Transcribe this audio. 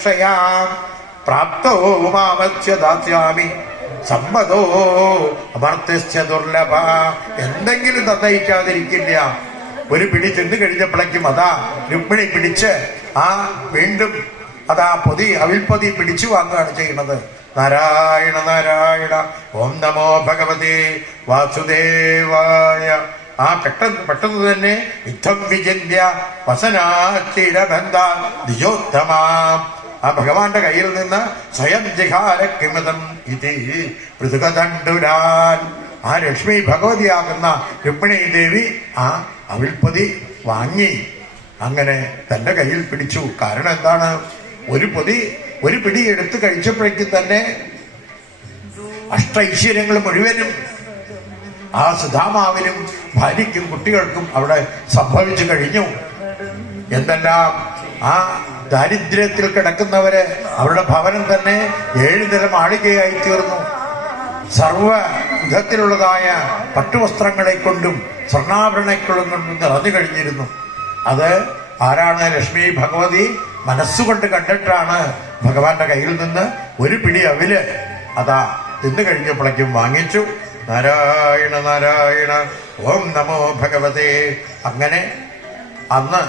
പരിരക്ഷയാ പ്രാപ്തോ മാമസ്യ ദാസ്യാമി സമ്മതോ അമർത്യസ്യ ദുർലഭ. എന്തെങ്കിലും തന്നയിക്കാതിരിക്കില്ല. ഒരു പിടി തിന്നു കഴിഞ്ഞപ്പോഴേക്കും അതാ രുക്മിണി പിടിച്ച് വീണ്ടും അതാ അവിൽപ്പൊതി പിടിച്ചു വാങ്ങുകയാണ് ചെയ്യുന്നത്. നാരായണ നാരായണ ഓം നമോ ഭഗവതേ വാസുദേവായ. പെട്ടെന്ന് തന്നെ യുദ്ധം വിചിന്യ വസനാചിരബന്ധ ദിയോത്തമ. ഭഗവാന്റെ കയ്യിൽ നിന്ന് സ്വയം ജിഹാരക്കിമതം ഇതി പൃഥുകദണ്ഡുരാൻ. ലക്ഷ്മി ഭഗവതിയാകുന്ന രുക്മിണി ദേവി അവിൽപ്പൊതി വാങ്ങി അങ്ങനെ തന്റെ കയ്യിൽ പിടിച്ചു. കാരണം എന്താണ്? ഒരു പിടി എടുത്ത് കഴിച്ചപ്പോഴേക്കും തന്നെ അഷ്ടൈശ്വര്യങ്ങൾ മുഴുവനും സുധാമാവിനും ഭാര്യയ്ക്കും കുട്ടികൾക്കും അവിടെ സംഭവിച്ചു കഴിഞ്ഞു. എന്തെല്ലാം ദാരിദ്ര്യത്തിൽ കിടക്കുന്നവര് അവരുടെ ഭവനം തന്നെ 7 നില മാളികയായി തീർന്നു. സർവ വിധത്തിലുള്ളതായ പട്ടുവസ്ത്രങ്ങളെ കൊണ്ടും സ്വർണ്ണാഭരണങ്ങളെ കൊണ്ടും നിറഞ്ഞു കഴിഞ്ഞിരുന്നു. അത് ആരാണ്? ലക്ഷ്മി ഭഗവതി മനസ്സുകൊണ്ട് കണ്ടിട്ടാണ് ഭഗവാന്റെ കയ്യിൽ നിന്ന് ഒരു പിടി അവില് തിന്നു കഴിഞ്ഞപ്പോഴേക്കും വാങ്ങിച്ചു. നാരായണ നാരായണ ഓം നമോ ഭഗവതേ. അങ്ങനെ അന്ന്